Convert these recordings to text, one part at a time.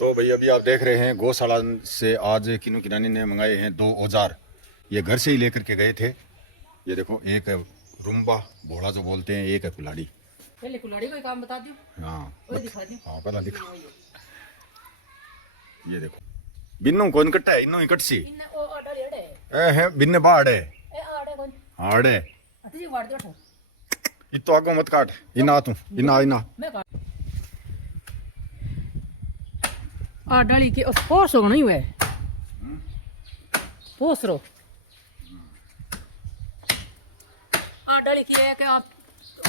तो भैया अभी आप देख रहे हैं गौशाला से आज किन्नू किरानी ने मंगाए हैं 2 औजार। ये घर से ही लेकर के गए थे। ये देखो, एक है रुम्बा भोला जो बोलते हैं, एक है कुल्हाड़ी। पहले कुल्हाड़ी का काम बता दो। हाँ दिखा दो। हाँ पहला दिखा। ये देखो बिन्नू कौन कट्टा है, इन्नो ही कट सी ओ आडे अड़े ए है बिन्ने बाड़ है ए आडे कौन हाड़े अति वाड़ दो ठो इतो आगो मत काट इना तू इना इना मैं काट आ डाली के फोर्स हो नहीं हुए फोर्स रो आ डाली की है कि आप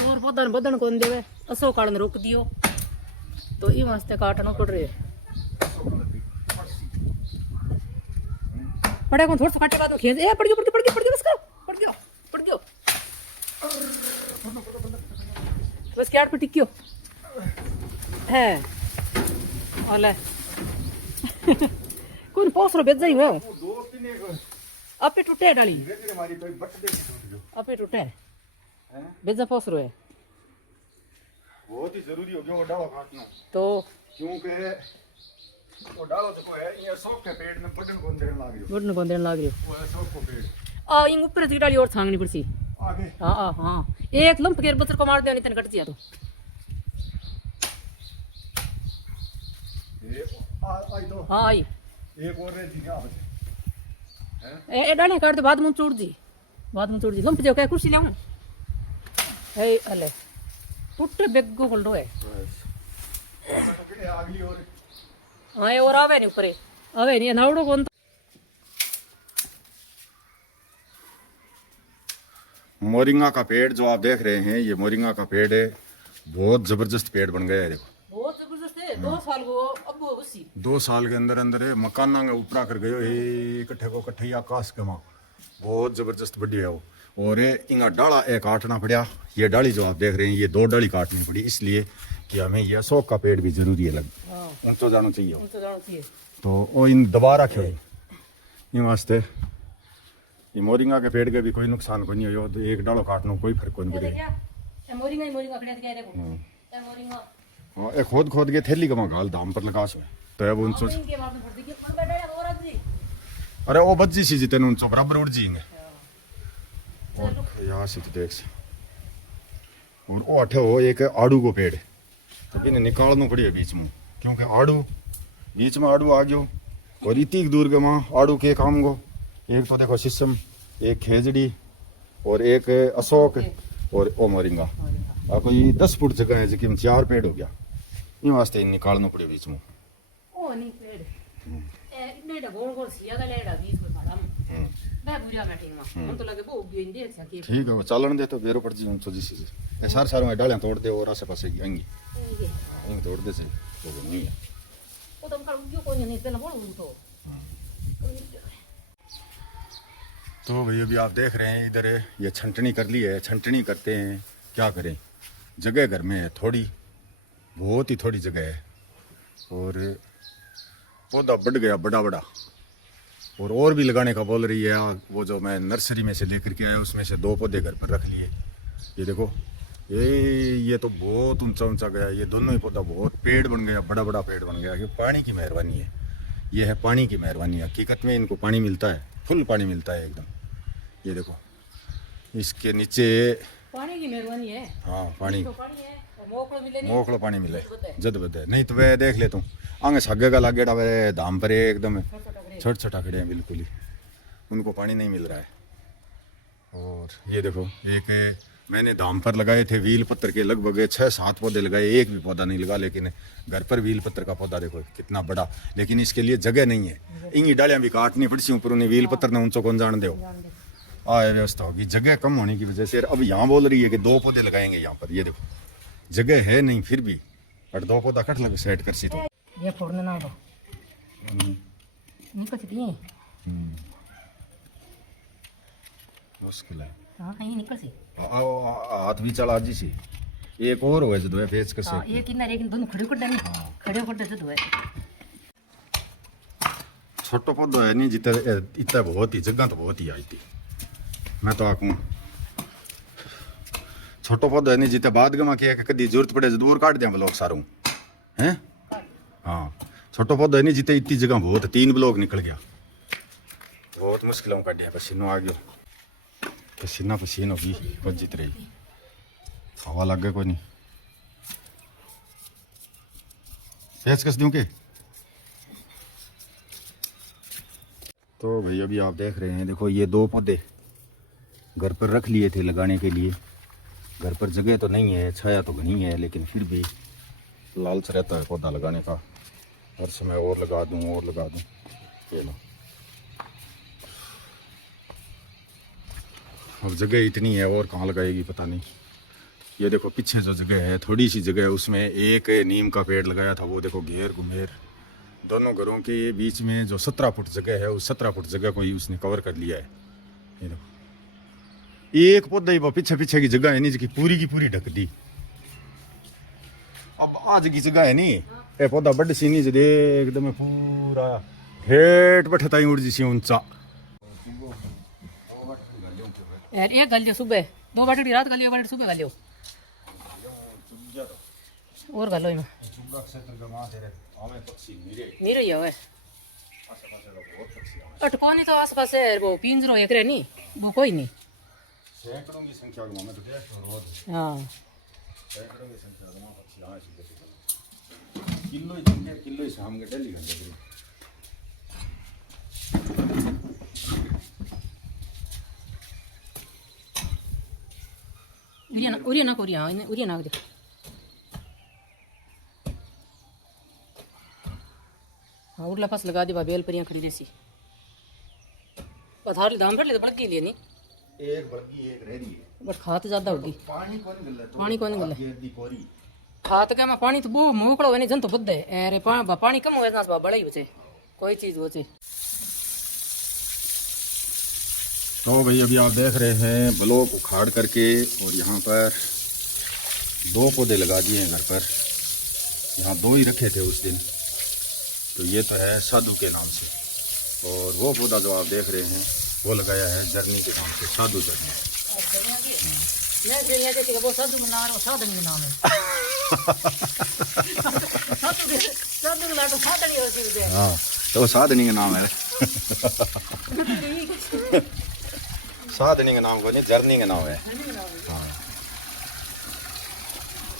और बदन बदन कौन देवे असो काटन रोक दियो तो ई वास्ते काटना पड़ रही है। पड़े कौन थोड़ा सा काटे बाद में खींच ए पड़ गयो बस करो पड़ गयो बस क्या पे टिक्यो है ओले कौन पोस रो बेच जाई हो आपे टूटे डाली आपे टूटे बेजा पोस रो है बहुत ही जरूरी हो गया वो डालो काटना तो क्योंकि वो डालो तो को है ये शौक के पेड़ में पटन कौन देने लाग रही गुड न बंदे लाग रही वो है शौक को पेड़ आ इन ऊपर से डाली और छांगनी पड़सी आगे हां एक लंप के बच्चर को मार दे नहीं तन कट जिया तो ये आई तो हां आई एक और रे जी क्या बचे ए डाले काट दे बाद में चूड़ जी लंप जो क्या कुर्सी लाऊं हे अले टूटे बेगो कोल्डो है अगली और हाँ ये और आवे नहीं ऊपर आवे नहीं नावड़ो कौन मोरिंगा का पेड़ जो आप देख रहे हैं, ये मोरिंगा का पेड़ है। बहुत जबरदस्त पेड़ बन गया है। देखो बहुत जबरदस्त है 2 साल को अब उसी 2 साल के अंदर अंदर है मकाना में ऊपरा कर गयो है इकट्ठे को इकट्ठे ही आकाश के माँ बहुत जबरदस्त बढ़िया है वो। और इंगा डाला एक काटना पड़ा। ये डाली जो आप देख रहे हैं, ये 2 डाली काटनी पड़ी इसलिए कि हमें ये अशोक का पेड़ भी जरूरी है लग ऊंचो जाना चाहिए तो वो इन दबा रखे इन वास्ते ये मोरिंगा के पेड़ के भी कोई नुकसान को नहीं हो तो एक डालो काटना कोई फर्क नहीं पड़ेगा। मोरिंगा खड़े के देखो ए मोरिंगा हाँ एक खोद के थैली का गाल दाम पर लगा सो तो अब उनसो इनके बाद में भर्ती के मन बैठा है और जी अरे वो बज्जी सी जितने उनसो बराबर उड़ जाएंगे यहाँ से तो देख से और वो अठे हो एक आड़ू को पेड़ तो इन्हें निकालना पड़ी है बीच में क्योंकि आड़ू बीच में आड़ू आ गयो और इतनी दूर के माँ आड़ू के काम को एक तो देखो शीशम एक खेजड़ी और एक अशोक और ओ मोरिंगा कोई 10 फुट जगह है जिसमें 4 पेड़ हो गया इन वास्ते निकालना पड़े बीच में ओ नहीं पेड़ ए इतने गोल गोल सिया का लेड़ा बीच में खड़ा मैं बुरिया बैठिंग में हम तो लगे वो उगे इंदे सके ठीक है वो चालन दे तो बेरो पड़ जी उनसो जी से ए सारे में डालें तोड़ दे और आसे पासे आएंगी इन तोड़ दे से वो नहीं है वो तो कर उगे कोई नहीं तेना बोल तो भैया अभी आप देख रहे हैं इधर ये छंटनी कर ली है। छंटनी करते हैं क्या करें, जगह घर में है थोड़ी, बहुत ही थोड़ी जगह है और पौधा बढ़ गया बड़ा और भी लगाने का बोल रही है। वो जो मैं नर्सरी में से लेकर के आया उसमें से 2 पौधे घर पर रख लिए। ये देखो ये तो बहुत ऊंचा गया, ये दोनों ही पौधा बहुत पेड़ बन गया, बड़ा पेड़ बन गया। ये पानी की मेहरबानी है, ये है पानी की मेहरबानी। हकीकत में इनको पानी मिलता है, फुल पानी मिलता है एकदम। ये देखो इसके नीचे पानी की मेहरबानी है। हाँ पानी तो पानी है और मोकड़ो पानी मिले जद बदे नहीं तो वे देख ले तू आगे सागे का लागेड़ा वे धाम पर एकदम छोटा खड़े हैं बिल्कुल ही, उनको पानी नहीं मिल रहा है। और ये देखो एक मैंने धाम पर लगाए थे व्हील पत्तर के लगभग 6-7 पौधे लगाए, एक भी पौधा नहीं लगा। लेकिन घर पर व्हील पत्तर का पौधा देखो कितना बड़ा, लेकिन इसके लिए जगह नहीं है। इंगी डालियां भी काटनी पड़ती ऊपर उन्हें व्हील पत्तर ने ऊंचो कौन जान दो आए व्यवस्था होगी। जगह कम होने की वजह से अब यहाँ बोल रही है कि 2 पौधे लगाएंगे यहाँ पर। ये देखो जगह है नहीं फिर भी और 2 पौधा कट लगे सेट कर सी तो ये फोड़ने ना दो निकल सकती है मुश्किल है। हां कहीं निकल सी हाथ भी चला जी सी एक और हो जो है फेच के से ये किनारे एक दोनों खड़े कर देने खड़े कर देते तो छोटो पौधा है नहीं जितना इतना बहुत ही जगह तो बहुत ही आई थी। मैं तो आखूँ छोटो पौधा है नहीं जितना बाद गमा किया कदी जरूरत पड़े जरूर काट दिया ब्लॉक सारों हैं। हाँ छोटो पौधा है नहीं जितने इतनी जगह बहुत 3 ब्लॉक निकल गया बहुत मुश्किलों का दिया पसीनो आ गया पसीना पसीन होगी बस जीत रही हवा लग गया कोई नहीं पेचकस दूं के तो भाई अभी आप देख रहे हैं देखो ये 2 पौधे घर पर रख लिए थे लगाने के लिए घर पर जगह तो नहीं है छाया तो घनी है लेकिन फिर भी लालच रहता है पौधा लगाने का हर समय और लगा दूं ये लो अब जगह इतनी है और कहाँ लगाएगी पता नहीं ये देखो पीछे जो जगह है थोड़ी सी जगह है उसमें एक नीम का पेड़ लगाया था वो देखो घेर घुमेर दोनों घरों के बीच में जो 17 फुट जगह है उस 17 फुट जगह को ही उसने कवर कर लिया है ये देखो एक पौधा ही वो पीछे पीछे की जगह है नहीं जिसकी की पूरी ढक दी अब आज की जगह है नहीं ये पौधा बड़ सी नहीं दे एकदम पूरा हेठ बैठे ताई उड़ जी ऊंचा यार एक गल जो सुबह 2 बाटड़ी रात गलियो बाटड़ी सुबह गलियो और गलो इमा नीरे ही है अटकोनी तो आसपास है वो पिंजरो एक रे नहीं वो कोई नहीं सैकड़ों की संख्या में मैं तो देख रोज हाँ सैकड़ों की संख्या में पक्षी आए किलो ही शाम के डेली घंटे उरिया ना कोरिया उरिया ना दे हाँ उरला पास लगा दी बेल परियां खड़ी देसी पथार दाम पर ले बड़ के लिए नहीं एक बड़की एक रह रही है बट खात ज्यादा होगी पानी कौन गल पानी खात के में पानी तो वो मोकड़ो है नहीं जन तो बुद्ध है अरे पानी कम होए ना बड़ा ही बचे कोई चीज बचे तो भाई अभी आप देख रहे हैं ब्लॉक उखाड़ करके और यहाँ पर 2 पौधे लगा दिए हैं घर पर यहाँ 2 ही रखे थे उस दिन तो ये तो है साधु के नाम से और वो पौधा जो आप देख रहे हैं वो लगाया है जर्नी के नाम से साधु जर्नी वो साधु का नाम साधन का नाम है साधु का नाम साधन ही हाँ तो साधनी का नाम है साधनी का नाम को नहीं जर्नी का नाम है हाँ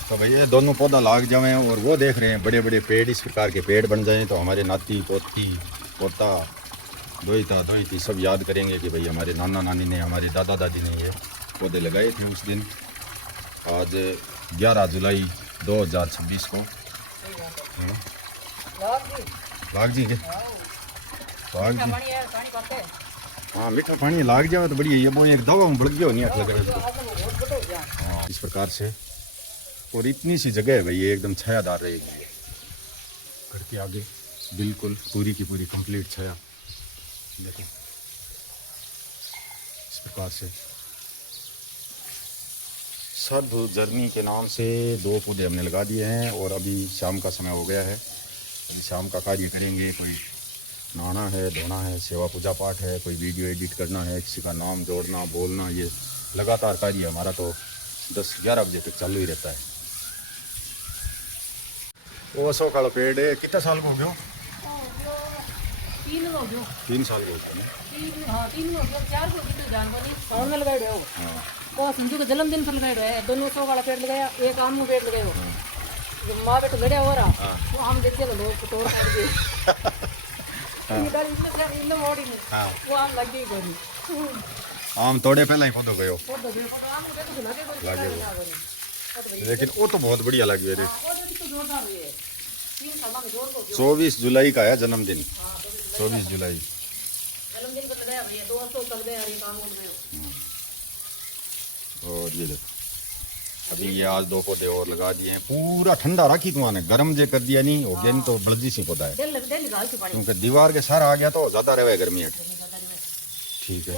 तो भैया दोनों पौधा लाग जाए और वो देख रहे हैं बड़े बड़े पेड़ इस प्रकार के पेड़ बन जाएं तो हमारे नाती पोती पोता दोहिता सब याद करेंगे कि भाई हमारे नाना नानी ने हमारे दादा दादी ने ये पौधे लगाए थे उस दिन आज 11 जुलाई 2026 को लाग जी के हाँ मीठा पानी लाग जाए तो बढ़िया ये वो एक दवा में बढ़ गया नहीं लग हाँ इस प्रकार से और इतनी सी जगह है भाई ये एकदम छायादार रहेगी घर के आगे बिल्कुल पूरी की पूरी कंप्लीट छाया देखो इस प्रकार से साधु जर्नी के नाम से 2 पौधे हमने लगा दिए हैं और अभी शाम का समय हो गया है अभी शाम का कार्य करेंगे कोई नहाना है धोना है सेवा पूजा पाठ है कोई वीडियो एडिट करना है किसी का नाम जोड़ना बोलना ये लगातार कार्य हमारा तो 10-11 बजे तक चालू ही रहता है वो 100 का पेड़ है कितने साल को हो गया 3 साल को होता है वो संजू के जन्मदिन पर लगाया है दोनों 100 वाला पेड़ लगाया एक आम का पेड़ लगाया जो माँ बेटा लड़िया हो रहा वो आम देख के लोग तोड़ काट दिए वो आम लग गई गोरी आम तोड़े पहले ही पौधो गयो लेकिन वो तो बहुत बढ़िया लगी मेरे 24 जुलाई का है जन्मदिन 24 जुलाई जन्मदिन पर लगाया भैया 200 चल गए अरे काम हो गए और ये देखो अभी ये आज 2 पौधे और लगा दिए हैं पूरा ठंडा रखी तुम्हारे गर्म जे कर दिया नहीं हो गया नहीं तो बलजी सी पौधा है क्योंकि दीवार के सारा आ गया तो ज़्यादा रहे गर्मी है ठीक है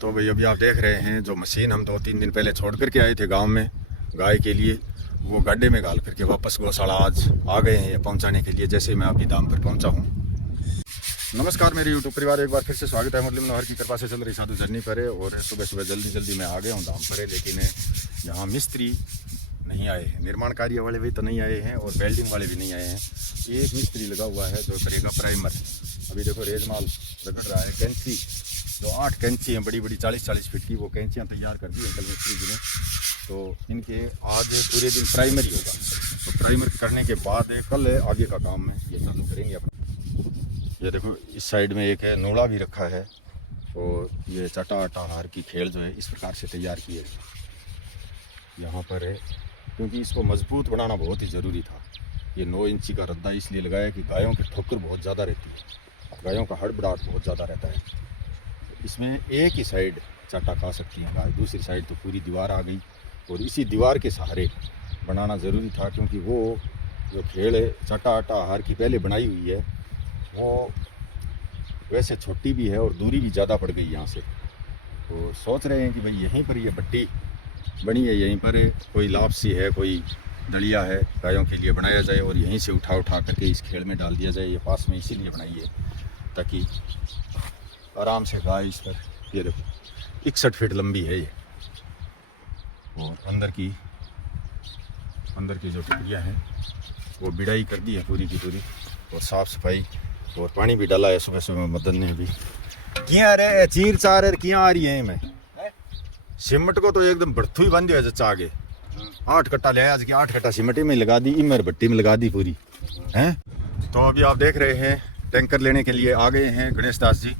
तो भाई अभी आप देख रहे हैं जो मशीन हम 2-3 दिन पहले छोड़ करके आए थे गांव में गाय के लिए वो गड्ढे में डाल करके वापस गौशाला आज आ गए हैं पहुंचाने के लिए जैसे मैं अभी दाम पर पहुंचा हूं। नमस्कार मेरे यूट्यूब परिवार एक बार फिर से स्वागत है मुरली मनोहर की कृपा से चल रही साधु जर्नी पर है और सुबह सुबह जल्दी मैं आ गया हूँ दाम पर है लेकिन यहाँ मिस्त्री नहीं आए हैं, निर्माण कार्य वाले भी तो नहीं आए हैं और वेल्डिंग वाले भी नहीं आए हैं। एक मिस्त्री लगा हुआ है जो करेगा प्राइमर। अभी देखो रेजमाल रगड़ रहा है। कैंची जो 8 कैंची हैं बड़ी बड़ी 40-40 फीट की, वो कैंचियाँ तैयार कर दी अंकल मिस्त्री जी ने। तो इनके आज पूरे दिन प्राइमर ही होगा। तो प्राइमर करने के बाद कल आगे का काम में ये चालू करेंगे अपना। ये देखो इस साइड में एक है नोड़ा भी रखा है और ये चटा आटा हार की खेल जो है इस प्रकार से तैयार की है यहाँ पर है, क्योंकि इसको मजबूत बनाना बहुत ही ज़रूरी था। ये 9 इंची का रद्दा इसलिए लगाया कि गायों की ठोकर बहुत ज़्यादा रहती है, गायों का हड़बड़ाहट बहुत ज़्यादा रहता है। इसमें एक ही साइड चाटा खा सकती है गाय, दूसरी साइड तो पूरी दीवार आ गई और इसी दीवार के सहारे बनाना ज़रूरी था, क्योंकि वो जो खेल है चाटा आटा आहार की पहले बनाई हुई है वो वैसे छोटी भी है और दूरी भी ज़्यादा पड़ गई यहाँ से। तो सोच रहे हैं कि भाई यहीं पर ये भट्टी बनी है, यहीं पर कोई लापसी है, कोई दलिया है, गायों के लिए बनाया जाए और यहीं से उठा करके इस खेल में डाल दिया जाए। ये पास में इसीलिए बनाई है ताकि आराम से गाय इस पर, ये देखो 61 फीट लंबी है ये, और अंदर की जो टुकड़ियाँ हैं वो बिडाई कर दी है पूरी की पूरी, और साफ़ सफाई और पानी भी डाला है सुबह सुबह मदन ने भी। क्या रे चीर चार किया आ रही है मैं सीमेंट को तो एकदम बढ़थू ही बन दिया जच्चा आगे। 8 कट्टा ले आज की 8 कट्टा सीमेंट में लगा दी, इमर भट्टी में लगा दी पूरी हैं। तो अभी आप देख रहे हैं टैंकर लेने के लिए आ गए हैं गणेश दास जी,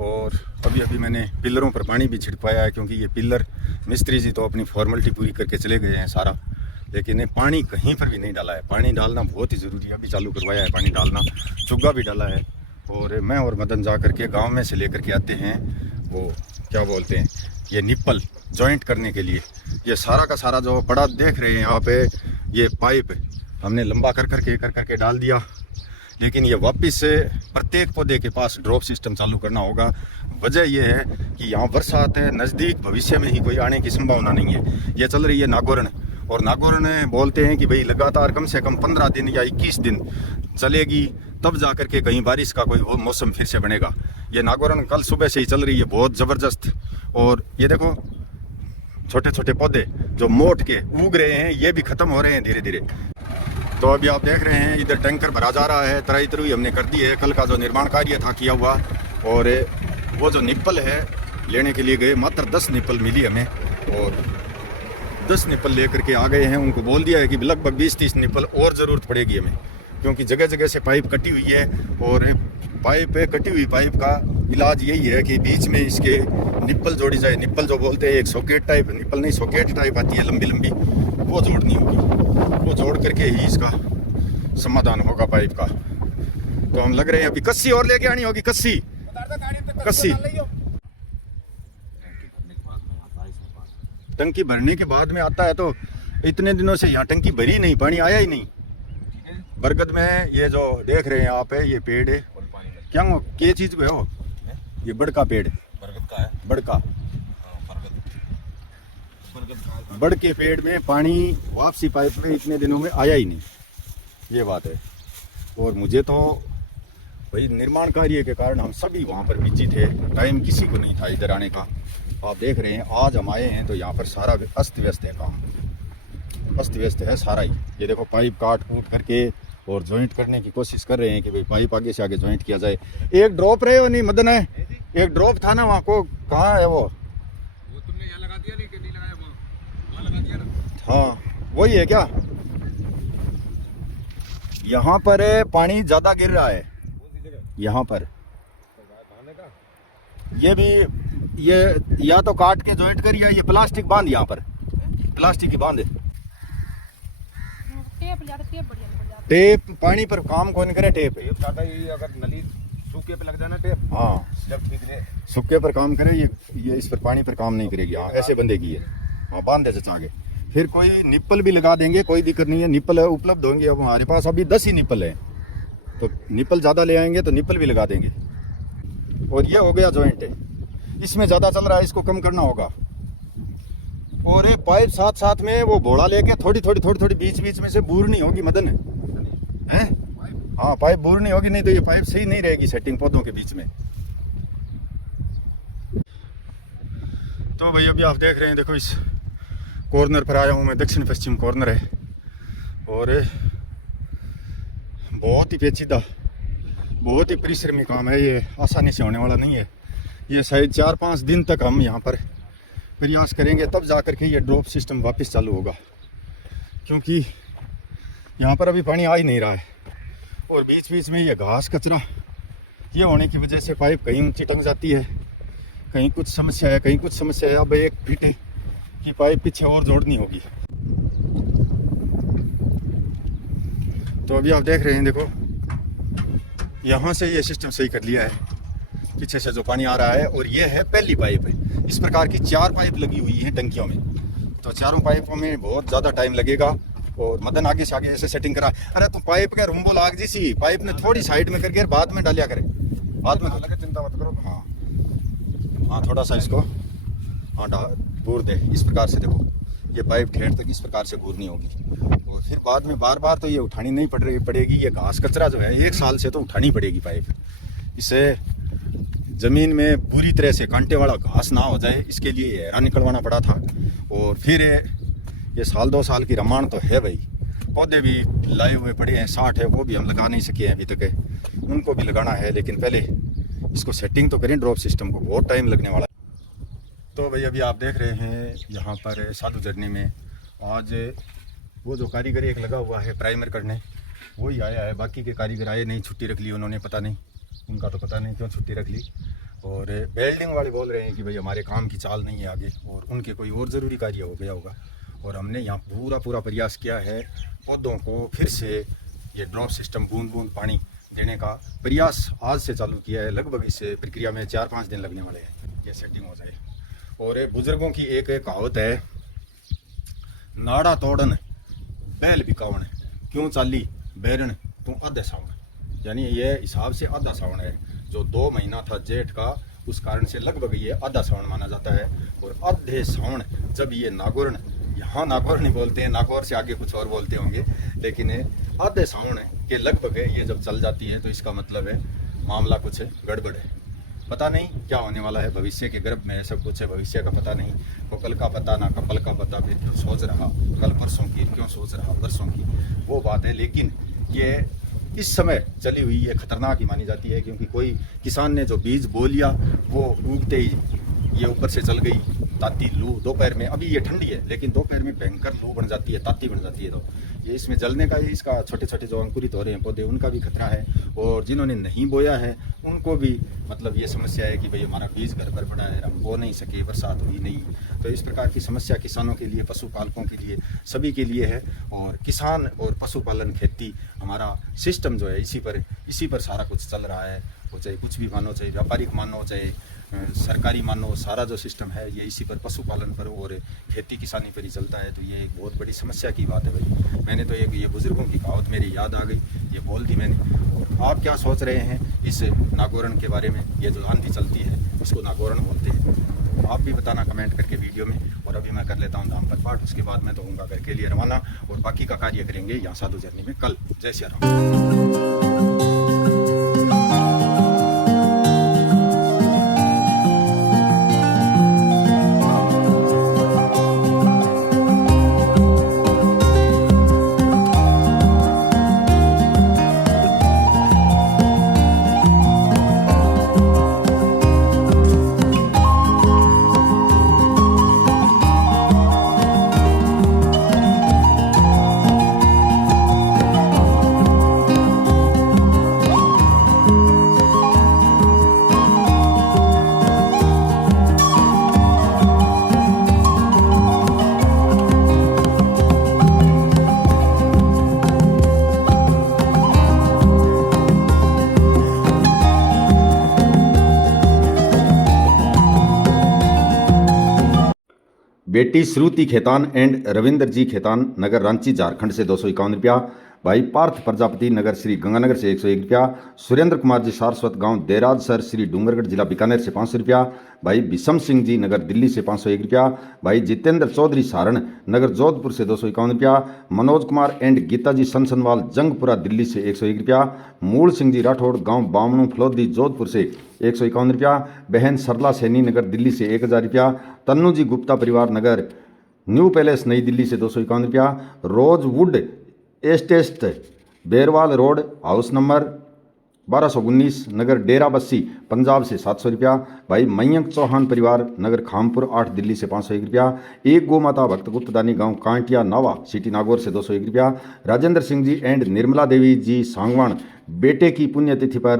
और अभी मैंने पिलरों पर पानी भी छिड़काया है, क्योंकि ये पिलर मिस्त्री जी तो अपनी फॉर्मेलिटी पूरी करके चले गए हैं सारा, लेकिन पानी कहीं पर भी नहीं डाला है। पानी डालना बहुत ही ज़रूरी है, अभी चालू करवाया है पानी डालना, चुग्गा भी डाला है। और मैं और मदन जा करके गांव में से लेकर के आते हैं वो क्या बोलते हैं ये निप्पल जॉइंट करने के लिए। ये सारा का सारा जो बड़ा देख रहे हैं यहाँ पे, ये पाइप हमने लंबा कर करके डाल दिया, लेकिन ये वापस से प्रत्येक पौधे के पास ड्रॉप सिस्टम चालू करना होगा। वजह यह है कि यहाँ बरसात है, नज़दीक भविष्य में ही कोई आने की संभावना नहीं है। ये चल रही है नागौरण, और नागौरण बोलते हैं कि भाई लगातार कम से कम 15 दिन या 21 दिन चलेगी, तब जा कर के कहीं बारिश का कोई मौसम फिर से बनेगा। ये नागौरण कल सुबह से ही चल रही है बहुत ज़बरदस्त। और ये देखो छोटे छोटे पौधे जो मोट के उग रहे हैं, ये भी ख़त्म हो रहे हैं धीरे धीरे। तो अभी आप देख रहे हैं इधर टैंकर भरा जा रहा है, तराई तरुई हमने कर दी है। कल का जो निर्माण कार्य था किया हुआ, और वो जो निप्पल है लेने के लिए गए, मात्र 10 निप्पल मिली हमें, और 10 निप्पल लेकर के आ गए हैं। उनको बोल दिया है कि लगभग 20-30 निप्पल और ज़रूरत पड़ेगी हमें, क्योंकि जगह जगह से पाइप कटी हुई है। और कटी हुई पाइप का इलाज यही है कि बीच में इसके निप्पल जोड़ी जाए। निप्पल जो बोलते हैं एक सॉकेट टाइप, निप्पल नहीं सॉकेट टाइप आती है लंबी लंबी, वो जोड़नी होगी, वो जोड़ करके ही इसका समाधान होगा पाइप का। तो हम लग रहे हैं अभी कस्सी और लेके आनी होगी, कस्सी टंकी भरने के बाद में आता है। तो इतने दिनों से यहाँ टंकी भरी नहीं, पानी आया ही नहीं। बरगद में ये जो देख रहे हैं आप है, ये पेड़ है क्या के चीज पे हो, ये बड़का पेड़ बरगद का है, बड़का बड़ के पेड़ में पानी वापसी पाइप में इतने दिनों में आया ही नहीं, ये बात है। और मुझे तो भाई निर्माण कार्य के कारण हम सभी वहाँ पर बिजी थे, टाइम किसी को नहीं था इधर आने का। आप देख रहे हैं आज हम आए हैं तो यहाँ पर सारा अस्त व्यस्त है, काम अस्त व्यस्त है सारा ही। ये देखो पाइप काट कूट करके और ज्वाइंट करने की कोशिश कर रहे हैं कि भाई पाइप आगे से आगे ज्वाइंट किया जाए। एक ड्रॉप रहे हो नहीं मदन है, एक ड्रॉप था ना वहाँ को, कहाँ है वो तुमने यहाँ लगा दिया नहीं लगाया, वहाँ लगा दिया ना। हाँ वही है क्या, यहाँ पर पानी ज्यादा गिर रहा है यहाँ पर। ये भी ये या तो काट के ज्वाइंट कर, या ये प्लास्टिक बांध, यहाँ पर प्लास्टिक की बांध, टेप पानी पर काम कौन करे, टेप अगर नली सूखे पे लग जाना टेप, हाँ जब ठीक है सूखे पर काम करे, ये इस पर पानी पर काम नहीं करेगी। हाँ ऐसे बंधेगी ये, हाँ बांध दे चाहे। फिर कोई निप्पल भी लगा देंगे, कोई दिक्कत नहीं है, निप्पल उपलब्ध होंगे। अब हमारे पास अभी 10 ही निप्पल है, तो निप्पल ज़्यादा ले आएंगे तो निप्पल भी लगा देंगे। और ये हो गया जॉइंट है, इसमें ज़्यादा चल रहा है, इसको कम करना होगा। और ये पाइप साथ साथ में वो बोड़ा लेके थोड़ी थोड़ी बीच में से बूरनी होगी मदन है। हाँ पाइप बूरनी होगी, नहीं तो ये पाइप सही नहीं रहेगी सेटिंग पौधों के बीच में। तो भाई अभी आप देख रहे हैं, देखो इस कॉर्नर पर आया हूँ मैं, दक्षिण पश्चिम कॉर्नर है और बहुत ही पेचीदा, बहुत ही परिश्रमी काम है ये, आसानी से होने वाला नहीं है। ये शायद 4-5 दिन तक हम यहाँ पर प्रयास करेंगे तब जा कर के ये ड्रॉप सिस्टम वापस चालू होगा, क्योंकि यहाँ पर अभी पानी आ ही नहीं रहा है और बीच बीच में ये घास कचरा ये होने की वजह से पाइप कहीं चिटक जाती है, कहीं कुछ समस्या है, कहीं कुछ समस्या है। अब 1 फीट की पाइप पीछे और जोड़नी होगी। तो अभी आप देख रहे हैं, देखो यहाँ से ये सिस्टम सही कर लिया है, पीछे से जो पानी आ रहा है, और ये है पहली पाइप है। इस प्रकार की 4 पाइप लगी हुई हैं टंकियों में, तो चारों पाइपों में बहुत ज़्यादा टाइम लगेगा। और मदन आगे से आगे ऐसे सेटिंग करा, अरे तो पाइप के रुम्बो लाग जैसी पाइप ने थोड़ी साइड में करके बाद में डालिया करे, बाद में चिंता मत करो। हाँ हाँ, थोड़ा सा इसको हाँ घूर दे, इस प्रकार से देखो ये पाइप ठेठ तक इस प्रकार से घूरनी होगी। और फिर बाद में बार बार तो ये उठानी नहीं पड़ेगी, ये घास कचरा जो है 1 साल से तो उठानी पड़ेगी पाइप, इससे ज़मीन में पूरी तरह से कांटे वाला घास ना हो जाए, इसके लिए हैरान निकलवाना पड़ा था। और फिर ये 1-2 साल की रमान तो है भाई, पौधे भी लाए हुए पड़े हैं, 60 है, वो भी हम लगा नहीं सके हैं अभी तक, उनको भी लगाना है, लेकिन पहले इसको सेटिंग तो करें ड्रॉप सिस्टम को, बहुत टाइम लगने वाला है। तो भाई अभी आप देख रहे हैं यहाँ पर साधु झरने में आज वो जो कारीगर एक लगा हुआ है प्राइमर करने, वही आया है, बाकी के कारीगर आए नहीं, छुट्टी रख ली उन्होंने, पता नहीं उनका तो पता नहीं क्यों छुट्टी रख ली। और वेल्डिंग वाले बोल रहे हैं कि भाई हमारे काम की चाल नहीं है आगे, और उनके कोई और ज़रूरी कार्य हो गया होगा। और हमने यहाँ पूरा प्रयास किया है पौधों को फिर से ये ड्रॉप सिस्टम बूंद बूंद पानी देने का प्रयास आज से चालू किया है। लगभग इस प्रक्रिया में 4-5 दिन लगने वाले हैं, ये सेटिंग हो जाए। और बुजुर्गों की एक कहावत है, नाड़ा तोड़न बैल बिकावन, क्यों चाली बैरन तू आधे सावन, यानी ये हिसाब से आधा सावन है। जो 2 महीना था जेठ का, उस कारण से लगभग ये आधा सावन माना जाता है। और आधे सावन जब ये नागौर, यहाँ नागौर नहीं बोलते हैं, नागौर से आगे कुछ और बोलते होंगे, लेकिन आधे सावन के लगभग ये जब चल जाती है तो इसका मतलब है मामला कुछ गड़बड़ है। पता नहीं क्या होने वाला है, भविष्य के गर्भ में सब कुछ है, भविष्य का पता नहीं, वो कल का पता ना कपल का पता, फिर क्यों सोच रहा कल परसों की, क्यों सोच रहा वर्षों की, वो बात है। लेकिन ये इस समय चली हुई ये खतरनाक ही मानी जाती है, क्योंकि कोई किसान ने जो बीज बो लिया वो उगते ही ये ऊपर से चल गई ताती लू। दोपहर में, अभी ये ठंडी है, लेकिन दोपहर में भयंकर लू बन जाती है, ताती बन जाती है, तो ये इसमें जलने का ही, इसका छोटे छोटे जो अंकुरित हो रहे हैं पौधे, उनका भी खतरा है। और जिन्होंने नहीं बोया है उनको भी मतलब ये समस्या है कि भाई हमारा बीज घर पर पड़ा है, हम बो नहीं सके, बरसात हुई नहीं। तो इस प्रकार की समस्या किसानों के लिए, पशुपालकों के लिए, सभी के लिए है। और किसान और पशुपालन खेती हमारा सिस्टम जो है इसी पर सारा कुछ चल रहा है। वो चाहे कुछ भी मानो, चाहे व्यापारिक मानो, चाहे सरकारी मानो, सारा जो सिस्टम है ये इसी पर, पशुपालन पर और खेती किसानी पर ही चलता है। तो ये एक बहुत बड़ी समस्या की बात है भाई। मैंने तो एक ये बुजुर्गों की कहावत मेरी याद आ गई, ये बोल दी मैंने। और आप क्या सोच रहे हैं इस नागौरन के बारे में? ये जो आंधी चलती है इसको नागौरन बोलते हैं, तो आप भी बताना कमेंट करके वीडियो में। और अभी मैं कर लेता हूँ धाम पर पाठ, उसके बाद मैं तो होऊंगा घर के लिए रवाना, और बाकी का कार्य करेंगे यहाँ साधु झरने में कल। जय श्री राम। बेटी श्रुति खेतान एंड रविंदर जी खेतान, नगर रांची झारखंड से 251 रुपया। भाई पार्थ प्रजापति, नगर श्री गंगानगर से 101 रुपया। सुरेंद्र कुमार जी सारस्वत, गांव देराज सर, श्री डूंगरगढ़, जिला बीकानेर से 500 रुपया। भाई बिशम सिंह जी, नगर दिल्ली से 501 रुपया। भाई जितेंद्र चौधरी सारण, नगर जोधपुर से 251 रुपया। मनोज कुमार एंड गीता जी सनसनवाल, जंगपुरा, दिल्ली से 101 रुपया। मूल सिंह जी राठौड़, गांव बामणू फलोदी, जोधपुर से 151 रुपया। बहन सरला सैनी, नगर दिल्ली से 1000 रुपया। तन्नू जी गुप्ता परिवार, नगर न्यू पैलेस नई दिल्ली से 251 रुपया। Rosewood estate Berwal road house number 1219 नगर डेरा बस्सी पंजाब से 700 रुपया। भाई मयंक चौहान परिवार नगर खामपुर 8 दिल्ली से 501 रुपया। एक गौ माता भक्त गुप्तदानी गांव कांटिया नावा सिटी नागौर से 201 रुपया। राजेंद्र सिंह जी एंड निर्मला देवी जी सांगवान बेटे की पुण्यतिथि पर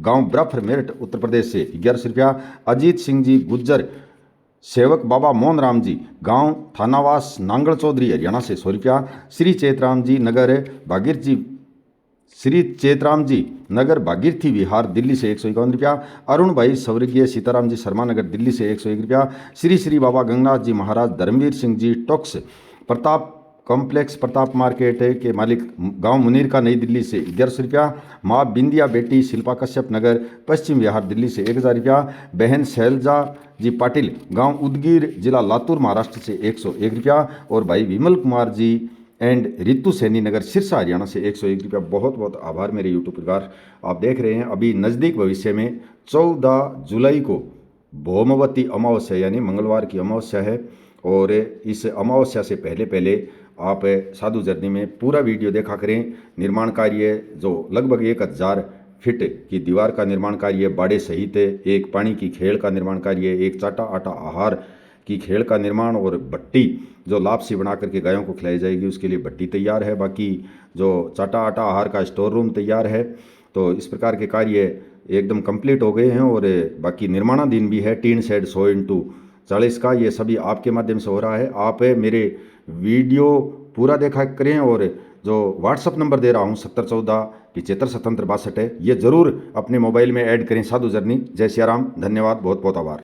गांव ब्रफर मेरठ उत्तर प्रदेश से 1100 रुपया। अजीत सिंह जी गुज्जर सेवक बाबा मोहन राम जी गांव थानावास नांगल चौधरी हरियाणा से 100 रुपया। श्री चेतराम जी नगर भागीरथी विहार दिल्ली से 151 रुपया। अरुण भाई स्वर्गीय सीताराम जी शर्मा नगर दिल्ली से 101 रुपया। श्री बाबा गंगनाथ जी महाराज धर्मवीर सिंह जी टॉक्स प्रताप कॉम्प्लेक्स प्रताप मार्केट के मालिक गांव मुनीर का नई दिल्ली से 1100 रुपया। माँ बिंदिया बेटी शिल्पा कश्यप नगर पश्चिम विहार दिल्ली से 1000 रुपया। बहन शैलजा जी पाटिल गांव उदगीर जिला लातूर महाराष्ट्र से 101 रुपया। और भाई विमल कुमार जी एंड रितु सैनी नगर सिरसा हरियाणा से 101 रुपया। बहुत बहुत आभार मेरे यूट्यूब परिवार। आप देख रहे हैं अभी नज़दीक भविष्य में 14 जुलाई को भौमवती अमावस्या यानी मंगलवार की अमावस्या है और इस अमावस्या से पहले आप साधु जर्नी में पूरा वीडियो देखा करें। निर्माण कार्य जो लगभग 1000 फीट की दीवार का निर्माण कार्य, बाड़े सहित एक पानी की खेल का निर्माण कार्य, एक चाटा आटा आहार की खेल का निर्माण और भट्टी जो लापसी बना करके गायों को खिलाई जाएगी उसके लिए भट्टी तैयार है। बाकी जो चाटा आटा आहार का स्टोर रूम तैयार है। तो इस प्रकार के कार्य एकदम कंप्लीट हो गए हैं और बाकी निर्माणाधीन भी है। टीन शेड 100x40 का ये सभी आपके माध्यम से हो रहा है। आप मेरे वीडियो पूरा देखा करें और जो व्हाट्सअप नंबर दे रहा हूँ 7014-757762 है, ये ज़रूर अपने मोबाइल में ऐड करें साधु जर्नी। जय सिया राम, धन्यवाद, बहुत बहुत आभार।